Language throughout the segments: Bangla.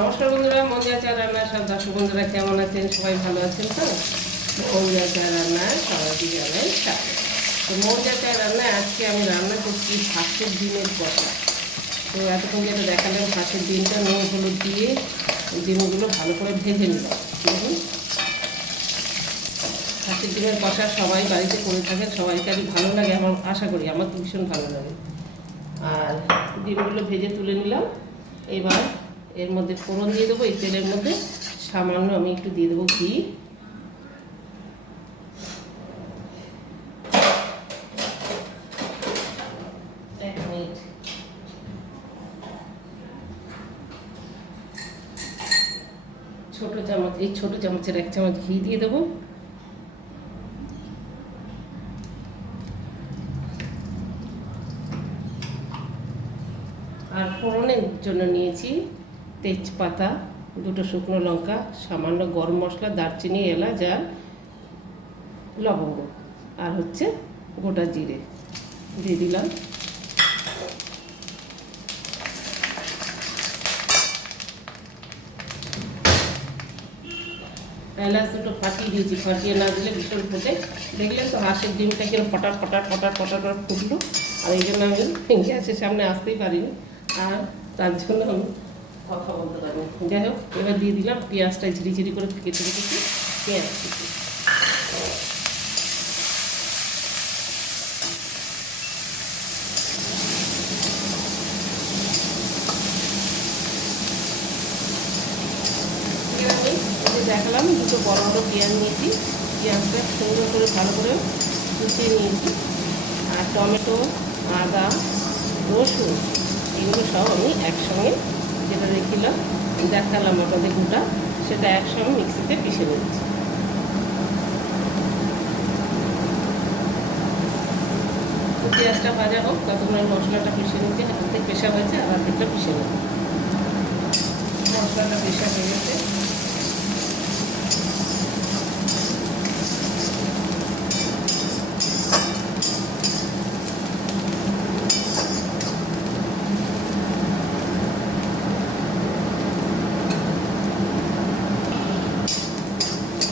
নমস্কার বন্ধুরা, মৌজা চা রান্নার সব দর্শক বন্ধুরা কেমন আছেন? সবাই ভালো আছেন তো? মৌজা চা রান্নার সবাইকে জানাই স্বাগত। তো মৌজা চা রান্নায় আজকে আমি রান্না করছি হাঁসের ডিমের কষা। তো এতক্ষণ যেটা দেখালাম, হাঁসের ডিমটা নুন হলুদ দিয়ে ডিমগুলো ভালো করে ভেজে নিলাম। দেখুন, হাঁসের ডিমের কষা সবাই বাড়িতে করে থাকেন, সবাইকারই ভালো লাগে, আমার আশা করি, আমার তো ভীষণ ভালো লাগে। আর ডিমগুলো ভেজে তুলে নিলাম। এবার এর মধ্যে ফোড়ন দিয়ে দেবো। এই তেলের মধ্যে সামান্য আমি একটু দিয়ে দেবো ঘি। ছোটো চামচ, এই ছোটো চামচের 1 চামচ ঘি দিয়ে দেবো। আর ফোড়নের জন্য নিয়েছি তেজপাতা, 2টো শুকনো লঙ্কা, সামান্য গরম মশলা, দারচিনি, এলাচ আর লবঙ্গ, আর হচ্ছে গোটা জিরে দিয়ে দিলাম। এলাচ 2টো ফাটিয়ে দিয়েছি, ফাটিয়ে না দিলে ভীষণ ফোটে। দেখলেন তো হাঁসের ডিমটা কিরকম ফটার ফটার ফটার ফটার ফটার ফুটলো। আর এই জন্য আমি গ্যাসের সামনে আসতেই পারিনি, আর তার জন্য আমি কথা বলতে পারিনি। যাই হোক, এবার দিয়ে দিলাম পেঁয়াজটা ঝিরিঝিরি করে কেটে রেখেছি, পেঁয়াজ কুচি। আমি দেখালাম 2টো বড় বড় পেঁয়াজ নিয়েছি, পেঁয়াজটা সুন্দর করে ভালো করে কুচিয়ে নিয়েছি। আর টমেটো, আদা, রসুন এগুলো সব আমি একসঙ্গে, যেটা দেখালাম আপনাদের গোটা, সেটা একসঙ্গে মিক্সিতে পিষে নিচ্ছি। পেঁয়াজটা ভাজা হোক, ততক্ষণ মশলাটা পিষে নিচ্ছি। অর্ধেক পেশা হয়েছে আর অর্ধেকটা পিষে নেব। মশলাটা পেশা হয়ে গেছে।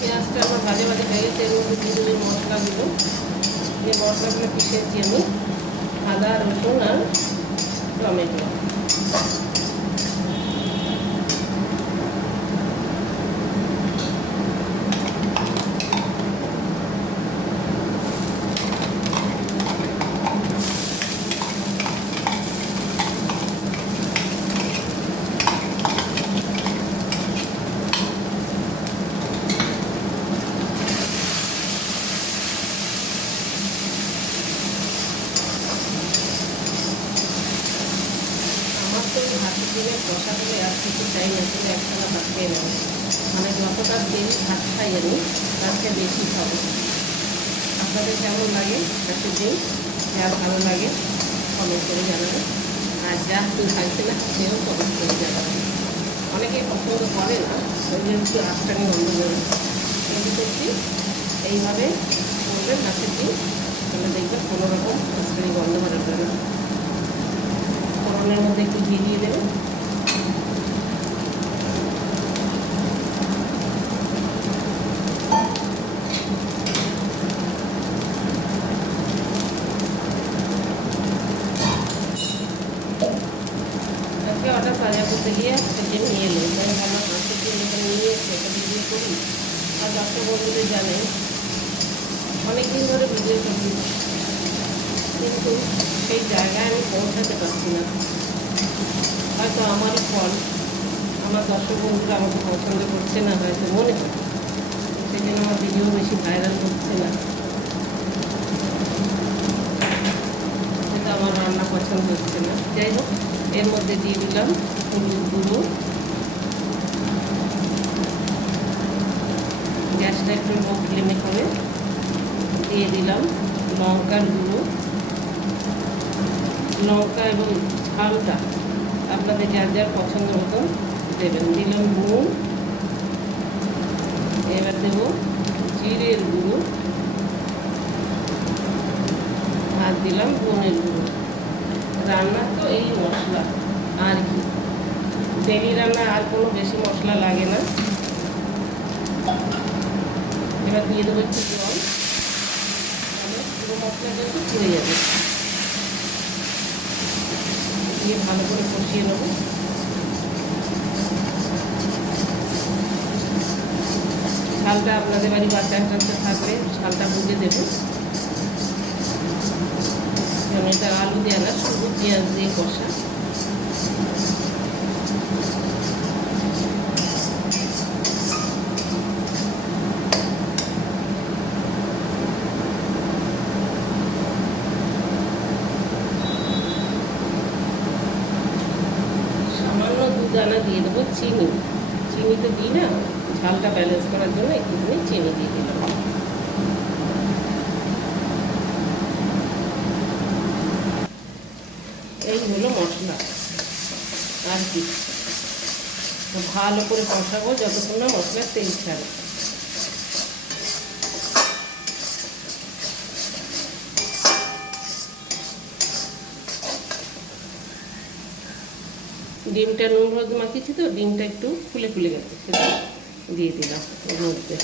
পেঁয়াজটা আমার ভাজে ভাজে হয়ে গেছে। এর মধ্যে দিয়ে দিলাম মশলাগুলো, যে মশলাগুলো পিষেছি আমি, আদা, রসুন আর টমেটো। হাঁসের ডিমের কষা হলে আর কিছু চাই না, আসলে একখানা ভাত খেয়ে নেব। মানে যতটা তেল ভাত খাই আমি, তার চেয়ে বেশি খাবো। আপনাদের কেমন লাগে হাঁসের ডিম? যার ভালো লাগে কমেন্ট করে জানাবেন, আর যা খাইতে না সেও কমেন্ট করে জানাবেন। অনেকেই পছন্দ করে না, ওই জন্য একটু আটটানি বন্ধ করে তৈরি করছি। এইভাবে করবেন হাঁসের ডিম, তাহলে দেখবেন কোনো রকম আটটানি বন্ধ করে দেবেন। ফোড়নের মধ্যে একটু ঘি দিয়ে দেবেন। আজকে ওটা ভাজা করতে গিয়ে সেটি নিয়ে নেই, তাই আমার হাঁসের ডিম যেখানে নিয়ে এসে এটা ভিডিও করি। আর দর্শক বন্ধুদের জানেন, অনেকদিন ধরে ভিডিও করি, কিন্তু সেই জায়গায় আমি পৌঁছাতে পারছি না। হয়তো আমারই ফল, আমার দর্শক বন্ধুরা আমাকে পছন্দ করছে না হয়তো, মনে হয় সেই জন্য আমার ভিডিও বেশি ভাইরাল হচ্ছে না। সেটা আমার রান্না পছন্দ হচ্ছে না। যাই হোক, এর মধ্যে দিয়ে দিলাম হলুদ গুঁড়ো। গ্যাসটা একটু লো ফ্লেমে করে দিয়ে দিলাম লঙ্কার গুঁড়ো। লঙ্কা এবং ঝালটা আপনাদের যার যার পছন্দ মতো দেবেন। দিলাম নুন। এবার দেবো জিরের গুঁড়ো, আর দিলাম ধনের গুঁড়ো। রান্না তো এই মশলা আর কি। ডেলি রান্না আর কোনো বেশি মশলা লাগে না। এবার দিয়ে দেবো একটু জল, তাহলে পুরো মশলাটা একটু পুড়ে যাবে। দিয়ে ভালো করে কষিয়ে নেবো। ঝালটা আপনাদের বাড়ি বাচ্চা কাচ্চা থাকলে ঝালটা বুঝে দেবে, কারণ এটা আলু দেওয়া না, শুধু পেঁয়াজ দিয়ে কষা। সামান্য 2 দানা দিয়ে দেবো চিনি। চিনি তো দিই না, ঝালটা ব্যালেন্স করার জন্য একটুখানি চিনি দিয়ে দিলাম। এই হলো মশলা, আর কি ভালো করে কষাবো যতক্ষণ না মশলার তেল ছাড়ে। ডিমটা নুন হলুদ মাখিয়েছি তো, ডিমটা একটু ফুলে ফুলে গেছে, সেটা দিয়ে দিলাম এর মধ্যে।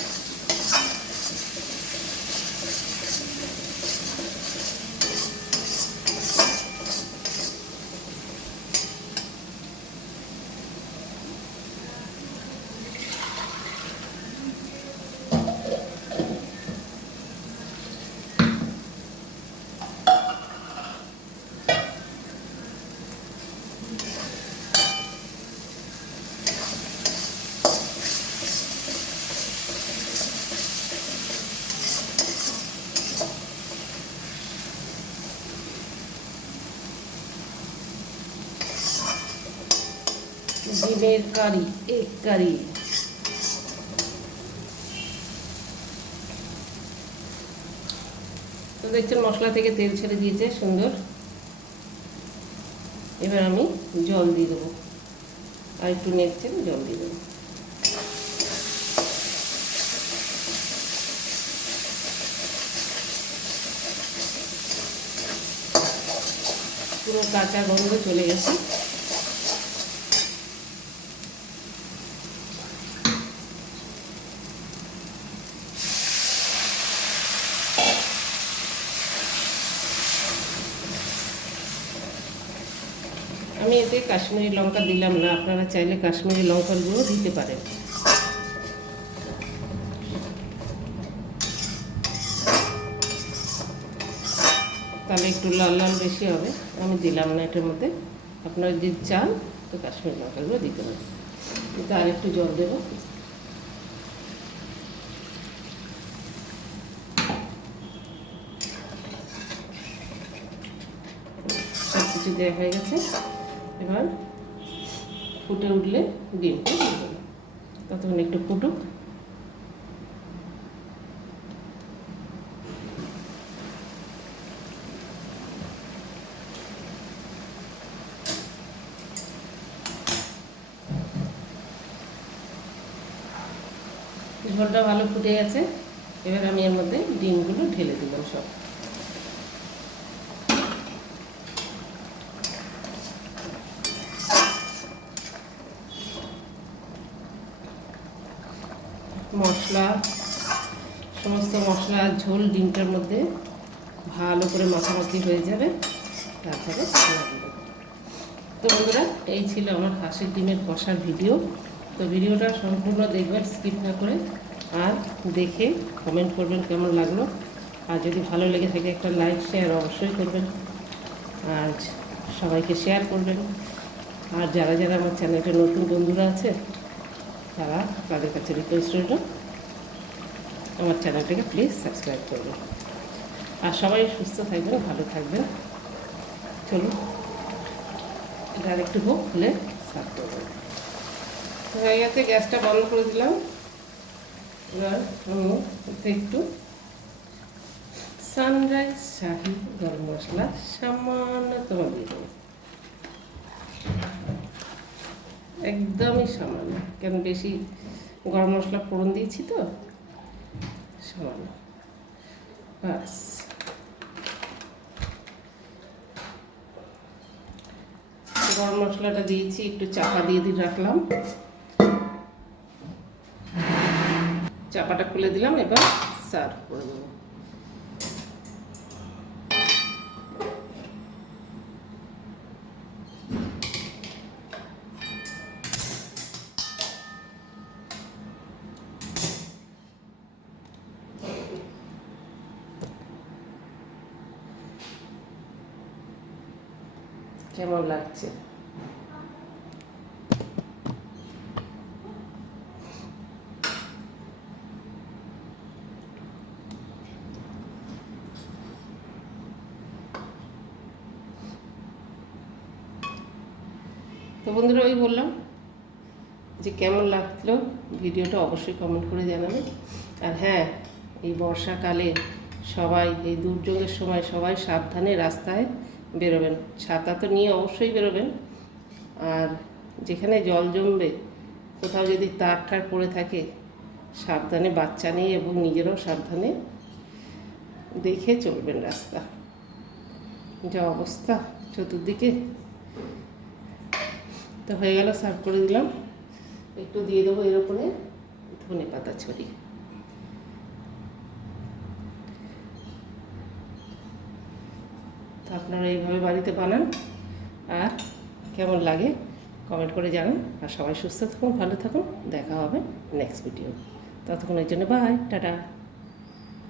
ডিমের কারি, এগ কারি। তো দেখছেন মশলা থেকে তেল ছেড়ে দিয়েছে সুন্দর। এবার আমি জল দিয়ে দেবো, আর একটু নেড়েছেন, জল দিয়ে দেবো। পুরো কাঁচা গন্ধ চলে গেছে। আমি এতে কাশ্মীরি লঙ্কা দিলাম না, আপনারা চাইলে কাশ্মীরি লঙ্কার গুঁড়ো দিতে পারেন। তাহলে একটু লাল লাল বেশি হবে, আমি দিলাম না এটার মধ্যে। আপনারা যদি চান তো কাশ্মীরি লঙ্কার গুঁড়ো দিতে পারেন। কিন্তু আর একটু জল দেবো। সব কিছু দেওয়া হয়ে গেছে। এবার ফুটে উঠলে ডিমটা দিয়ে দেবো, ততক্ষণ একটু ফুটুক। ঝোলটা ভালো ফুটে গেছে। এবার আমি এর মধ্যে ডিমগুলো ঢেলে দিলাম সব। মশলা, সমস্ত মশলা ঝোল ডিমটার মধ্যে ভালো করে মাখামাখি হয়ে যাবে, তারপরে তো বন্ধুরা এই ছিল আমার হাঁসের ডিমের কষার ভিডিও। তো ভিডিওটা সম্পূর্ণ দেখবেন, স্কিপ না করে, আর দেখে কমেন্ট করবেন কেমন লাগলো। আর যদি ভালো লেগে থাকে একটা লাইক শেয়ার অবশ্যই করবেন, আর সবাইকে শেয়ার করবেন। আর যারা যারা আমার চ্যানেলটা নতুন বন্ধুরা আছে তারা, তাদের কাছে রিকোয়েস্ট রইল আমার চ্যানেলটাকে প্লিজ সাবস্ক্রাইব করবেন। আর সবাই সুস্থ থাকবেন, ভালো থাকবেন। চলুন এটা আর একটু হোক, হলে সার্ভ করবেন। হয়ে গেছে, গ্যাসটা বন্ধ করে দিলাম। এবার আমি একটু সানরাইজ শাহি গরম মশলা সামান্য তোমার দিয়ে দেবো, একদমই সামান্য, কেন বেশি গরম মশলা ফোড়ন দিয়েছি তো, সামান্য, বাস। গরম মশলাটা দিয়েছি, একটু চাপা দিয়ে রাখলাম, চাপাটা খুলে দিলাম, এবার সার্ভ করে দেবো। কেমন লাগছে? তো বন্ধুরা, ওই বললাম যে কেমন লাগলো ভিডিওটা অবশ্যই কমেন্ট করে জানাবেন। আর হ্যাঁ, এই বর্ষাকালে সবাই, এই দুর্যোগের সময় সবাই সাবধানে রাস্তায় বেরোবেন, ছাতা তো নিয়ে অবশ্যই বেরোবেন। আর যেখানে জল জমবে, কোথাও যদি তার ঠার পড়ে থাকে, সাবধানে বাচ্চা নিয়ে এবং নিজেরাও সাবধানে দেখে চলবেন রাস্তা। যা অবস্থা চতুর্দিকে। তো হয়ে গেল, সার্ভ করে দিলাম। একটু দিয়ে দেবো এর উপরে ধনে পাতা ছড়ি। তো আপনারা এইভাবে বাড়িতে বানান, আর কেমন লাগে কমেন্ট করে জানান। আর সবাই সুস্থ থাকুন, ভালো থাকুন, দেখা হবে নেক্সট ভিডিও। ততক্ষণের জন্য বাই, টাটা।